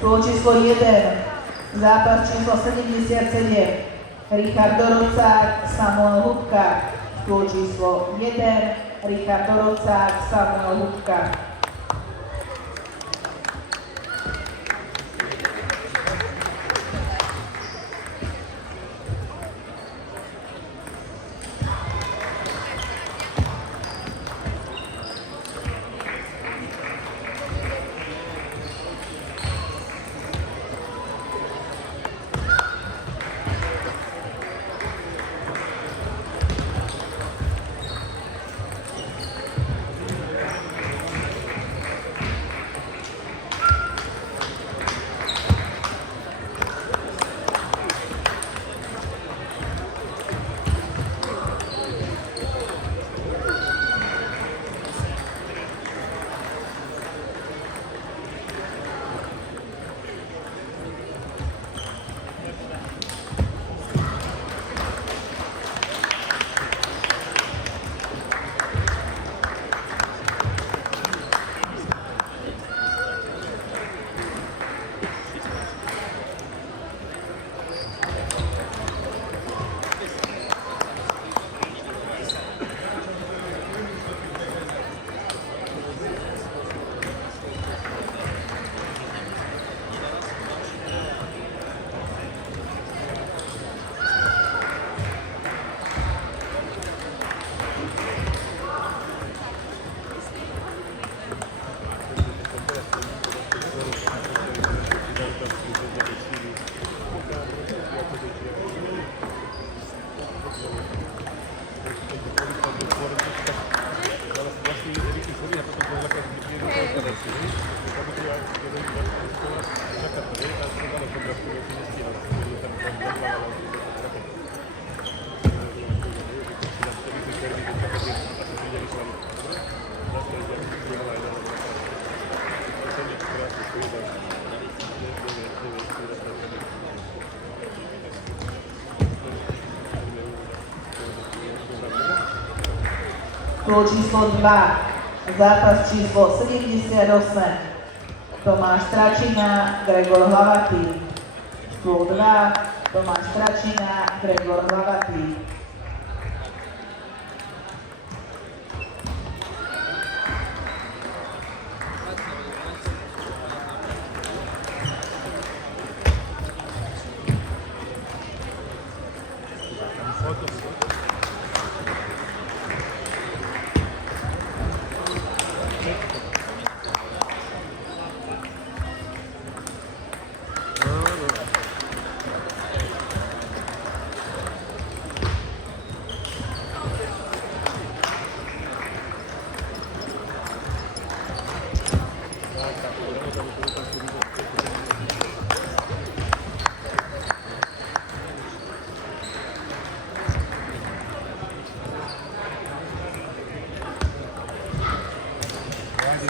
Stôl číslo 1, zápas číslo 77, Richard Dorocák, Samuel Hubka. Stôl číslo 1, Richard Dorocák, Samuel Hubka. Stôl číslo 2, zápas číslo 78, Tomáš Stračina, Gregor Hlavatý. Stôl 2, Tomáš Stračina, Gregor Hlavatý.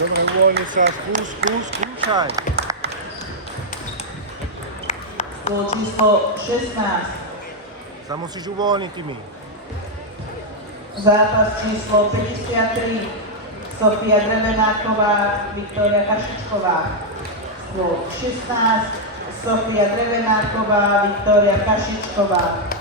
Dobre, uvoľni sa, skúšaj. Stôl číslo 16, Sa musíš uvoľniť, Timi. zápas číslo 53, Sofia Drevenáková, Viktória Kašičková. Stôl 16, Sofia Drevenáková, Viktória Kašičková.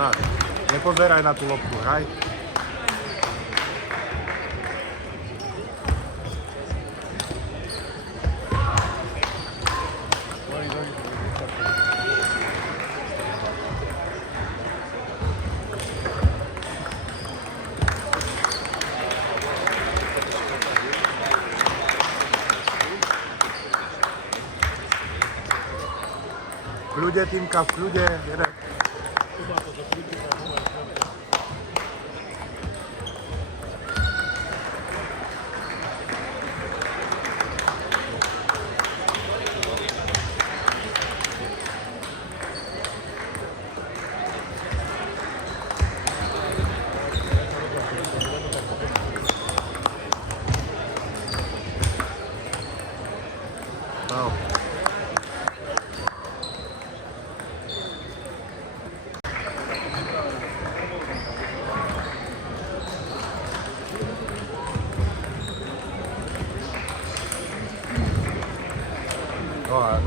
Hraj. Nepozeraj na tú loptu, hraj. V kľude, Týmka, v kľude.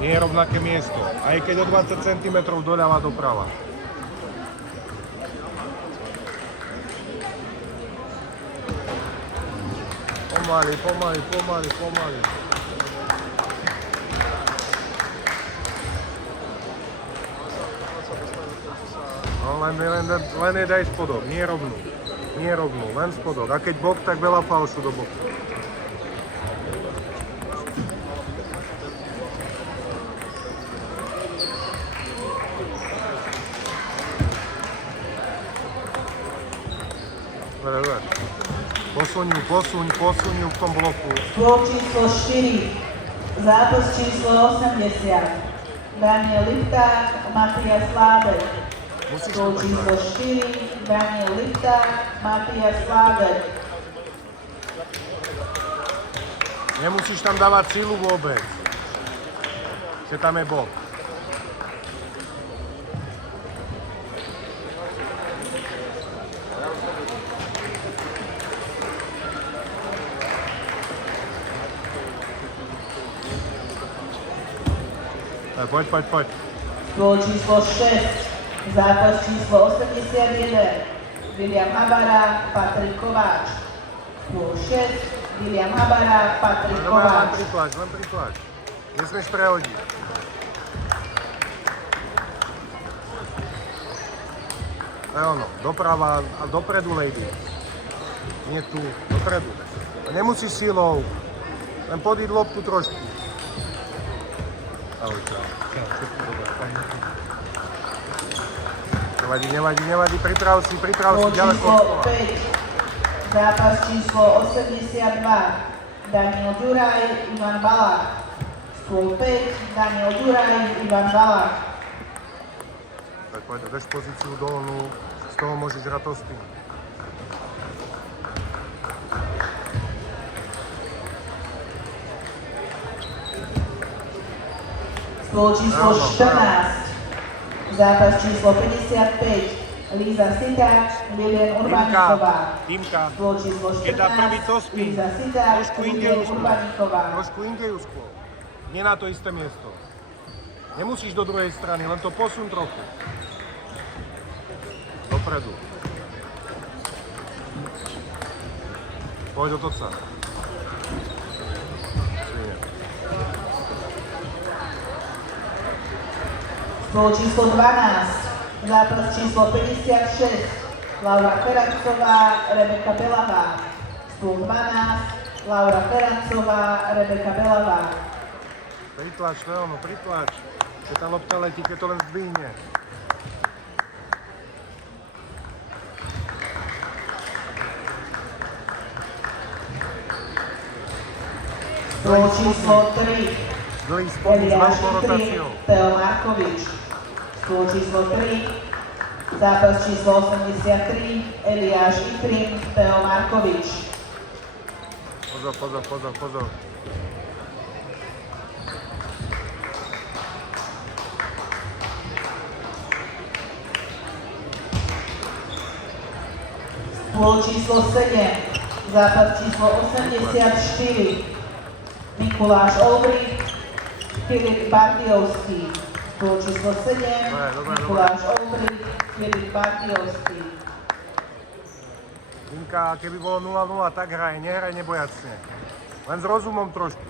Nie je rovnaké miesto. Aj keď o 20 cm doľava doprava. Pomaly, pomaly, pomaly, pomaly. No len je daj spodok, nie rovnú. Nie rovnú, len spodok. A keď bok, tak veľa falšu do boku. Dobre. Posuň ju v tom bloku. Stôl číslo 4, zápas číslo 80, Daniel Lipták, Matias Lábek. Stôl číslo 4, Daniel Lipták, Matias Lábek. Nemusíš tam dávať silu vôbec. Že tam je bok. Poď. Stôl číslo 6, zápas číslo 81, William Habara, Patrik Kováč. Stôl 6, William Habara, Patrik Kováč. Len pripláč. Nesmieš prehodiť. To je ono, doprava a dopredu, lady. Nie tu, dopredu. A nemusíš silou, len podíť loptu trošku. Ahoj, čau. Nevadí, priprav si ďaleko Číslo od kola. 5, zápas číslo 82, Daniel Ďuraj, Ivan Balák. Stôl 5, Daniel Ďuraj, Ivan Balák. Tak poď, drž pozíciu dolnú, z toho môžeš ratosty. Stôl číslo 14, zápas číslo 55, Líza Siták, Lilian Urbaníková. Týmka, Stôl číslo keď dá prvý 14, tospin, Líza Siták, trošku Lilian Urbaníková. inde ju skôr. Nie na to isté miesto. Nemusíš do druhej strany, len to posun trochu. Dopredu. Poď, otoč sa. Stôl číslo 12, zápas číslo 56, Laura Ferancová, Rebeka Belavá. Stôl 12, Laura Ferancová, Rebeka Belavá. Pritlač, Leono, pritlač. Keď tá lopta letí, keď to len zdvihne. Stôl číslo 3, Dlhý spodný s Eliáš veľkou Itrin, rotáciou. Teo Markovič. Stôl číslo 3, zápas číslo 83, Eliáš Itrin, Teo Markovič. Pozor. Stôl číslo 7, zápas číslo 84, Mikuláš Olbrich, Filip Bardiovský. Stôl číslo 7, Dobre. Mikuláš Olbrich, Filip Bardiovský. Týmka, keby bolo 0-0, tak nehraj nebojacne. Len s rozumom trošku.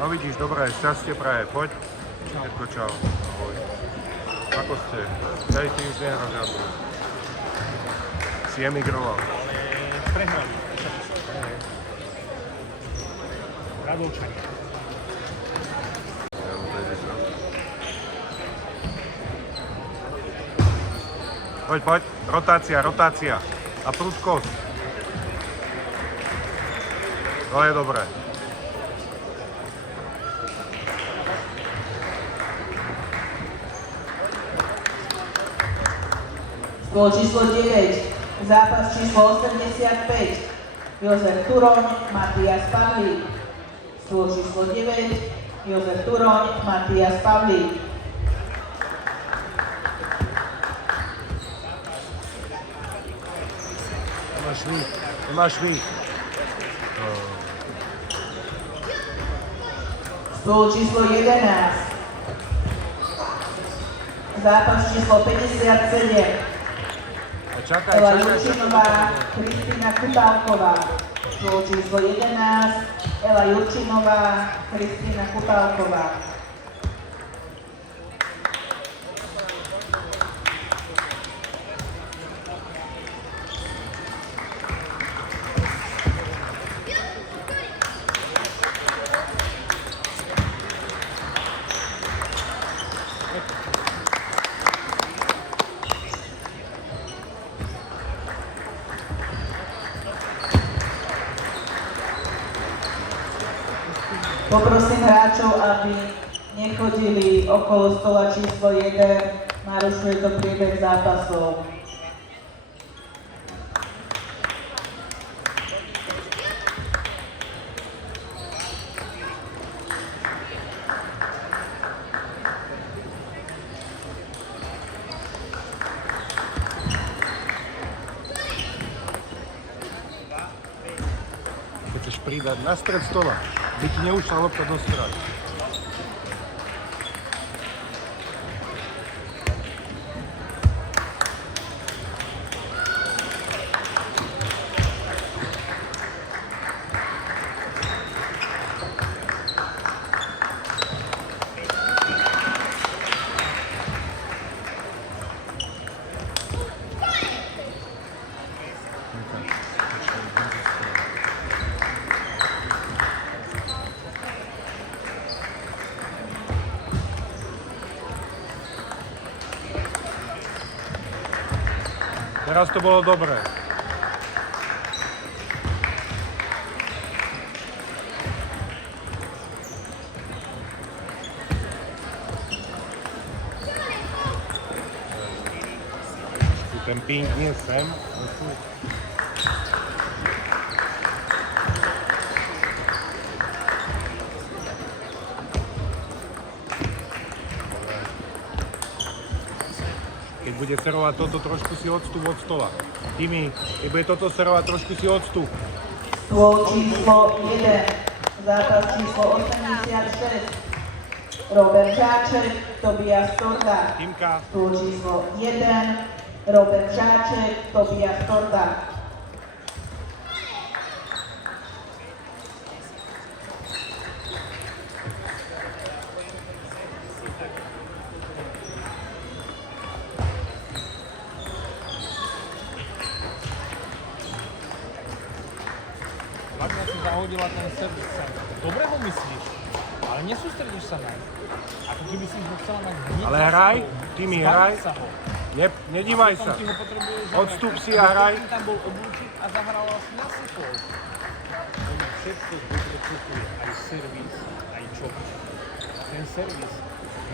No vidíš, dobré, šťastie praje, poď. Všetko čau. Ahoj. Ako ste? Ty už nehráš žiadnu. Si emigroval. Prehrali. Radovčania. Poď. Rotácia. A prudkosť. To je dobré. Stôl číslo 9, zápas číslo 85, Jozef Turoň, Matias Pavlík. Stôl číslo 9, Jozef Turoň, Matias Pavlík. Máš švík. Stôl číslo 11. Zápas číslo 57. Čakaj, Ela čakaj, Jurčinová, čakaj. Kristína Kupálková. Stôl číslo 11. Ela Jurčinová, Kristína Kupálková. Poprosím hráčov, aby nechodili okolo stola číslo 1, narušuje to priebeh zápasov. Chceš pridať na stred stola, by ti neušla lopta do strany. Teraz to bolo dobré. Ten ping nie sem, ale tu. Keď bude serovať toto, trošku si odstup od stola. Timi, keď bude toto serovať, trošku si odstup. Stôl číslo 1, zápas číslo 86. Robert Žáček, Tobias Torda. Timka. Stôl číslo 1, Robert Žáček, Tobias Torda. Vážne si zahodila ten servis sem. Dobre ho myslíš, ale nesústredíš sa na ňu. Ako keby si ho chcela mať hneď Ale za hraj, sebou. Timi, Zbav hraj. sa ho. Nedívaj sa. Potom si ho potrebuješ Odstup zahrať. si a hraj. Aby tam bol oblúčiť a zahral vlastne na sefol. Ono všetko dobre cukuje, aj servis, aj čopič. A ten servis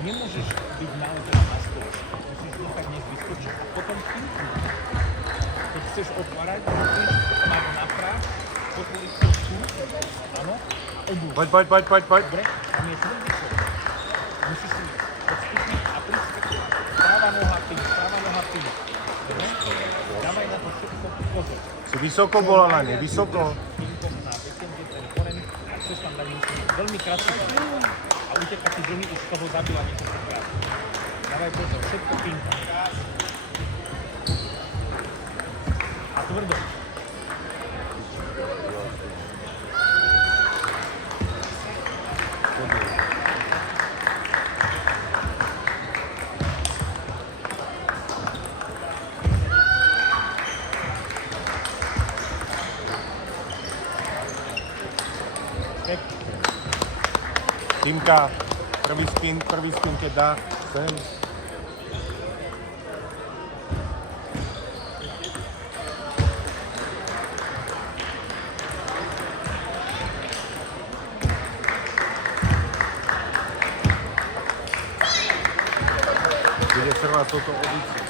nemôžeš byť naozaj na stole. Musíš nechať nech vyskočiť a potom pinkuť. Keď chceš otvárať, musíš mať naprah, otvoriť to tu, áno, a oblúčiť. Poď. Dobre, tam je tvrdý šok. Musíš si odstúpiť a priskakovať. Práva noha píň. Dobre? Dávaj na to všetko pozor. Si vysoko bola na ne, vysoko. Pinkom na backhand, ten forehand a chceš tam dať veľmi krátko a utekať si dlhý, už toho zabila niekoľkokrát. Dávaj pozor, všetko pinkom. A tvrdo. Timka, prvý spin, keď dá, sem. Bude servať toto obici.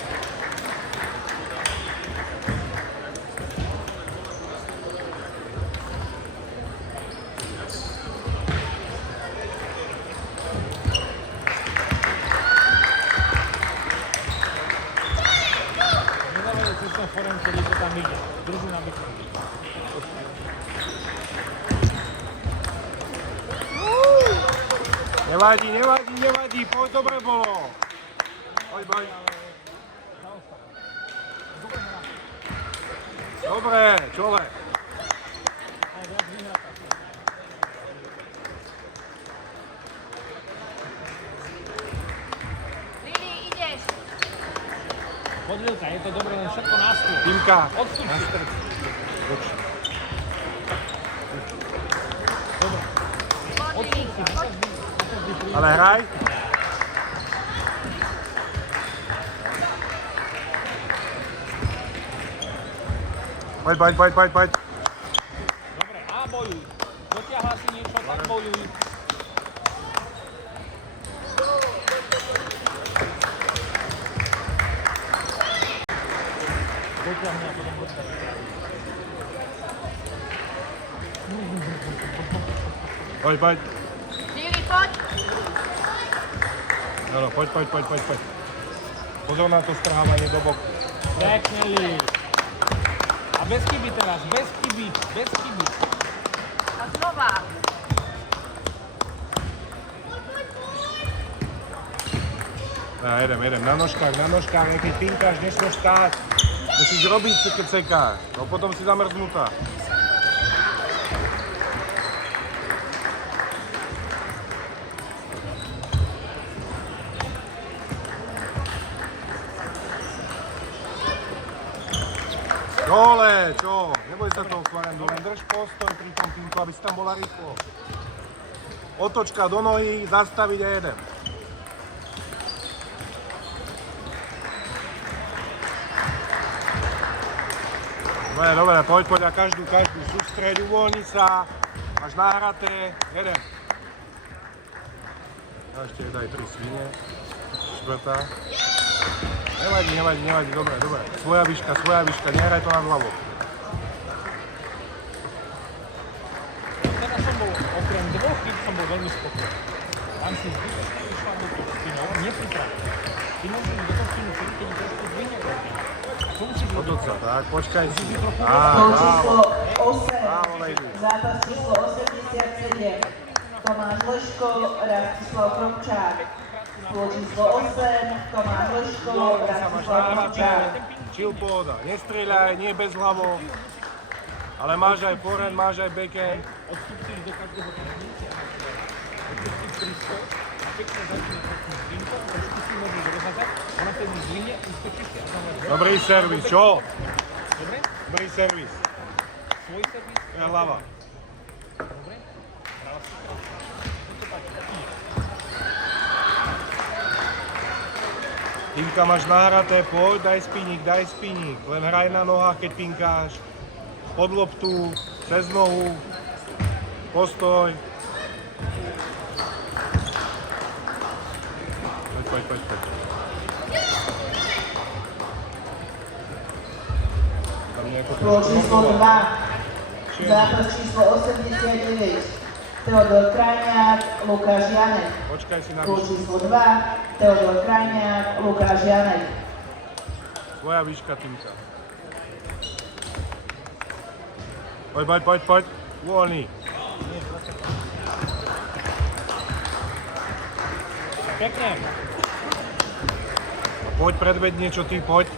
Forehand, ktorý to tam ide. Držu na backhand. Nevadí, nevadí, nevadí, poď, dobre bolo. Poď. Dobre, čole. Lili, ideš. Poď, Lilka, je to dobré, len všetko na stôl. Týmka. Odstup si. Dobre, Poď, Lili, poď. Ale hraj. Poď. Dobre, a bojuj. Dotiahla si niečo, tak bojuj. Dotiahni a potom dotiahni. Poď. Lili, poď. Áno, poď. Pozor na to strhávanie do boku. Pekne, Lili. A bez chyby teraz, bez chyby. A znova. Jedem. Na nožkách, keď pinkáš, nesmieš stáť. Musíš robiť, keď sekáš. No potom si zamrznutá. Dole, čo? Neboj sa toho kvarendu, len drž postoj pri tom pinku, aby si tam bola rýchlo. Otočka do nohy, zastaviť a jedem. Dobre, poď a každú sústreď, uvoľni sa, máš nahraté, jedem. A ešte daj 3 svine, štvrtá. Nevadí, dobre. Svoja výška, nehraj to nad hlavou. Teraz som bol, okrem dvoch chyb som bol veľmi spokojný. Tam si zbytočne išla do toho spinov, nepripravený. Ty môžeš do toho spinu chybiť, keď trošku zdvihne ruky. To musíš robiť. Otoč sa, tak, počkaj si. Gól číslo 8, lady. zápas číslo 87, Tomáš Leško, Rastislav Kromčák. Gól číslo 8, Tomáš Leško, Rastislav Kromčák. Chill pohoda, nestrieľaj, nie bez hlavou. Ale máš aj forehand, máš aj backhand. Odstúpíš do každého tančníka. Odstúpíš prísko a pekne začne takým spinkom, trošku si môžeš rozhazať, ona vtedy zdvihne, uskočíš si a zamrzne. Dobrý servis, čo? Dobre? Dobrý servis. Svoj servis. Tvoja hlava. Dobre? Práva si. To tak. Pinka máš nahraté, poď, daj spinník. Len hraj na nohách, keď pinkáš. Pod loptu, cez nohu. Postoj. Poď. Gól číslo 2, zápas číslo 89, Teodor Krajňák, Lukáš Janek. Počkaj si na Gól výšku. číslo 2, Teodor Krajňák, Lukáš Janek. Tvoja výška, Tinka. Poď. Uvoľni. Pekne. Poď predveď niečo, ty poď.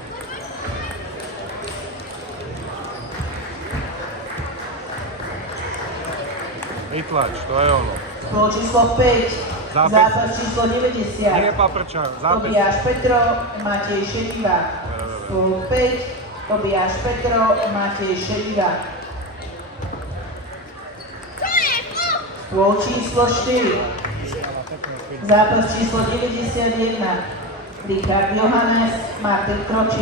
Vytlač, to je ono. Gól číslo 5, zápas číslo 90, Nepaprča, zápis. Tobiáš Petro, Matej Šediva. Gól 5, Tobiáš Petro, Matej Šediva. Gól číslo 4, zápas číslo 91, Richard Johannes, Martin Kročík.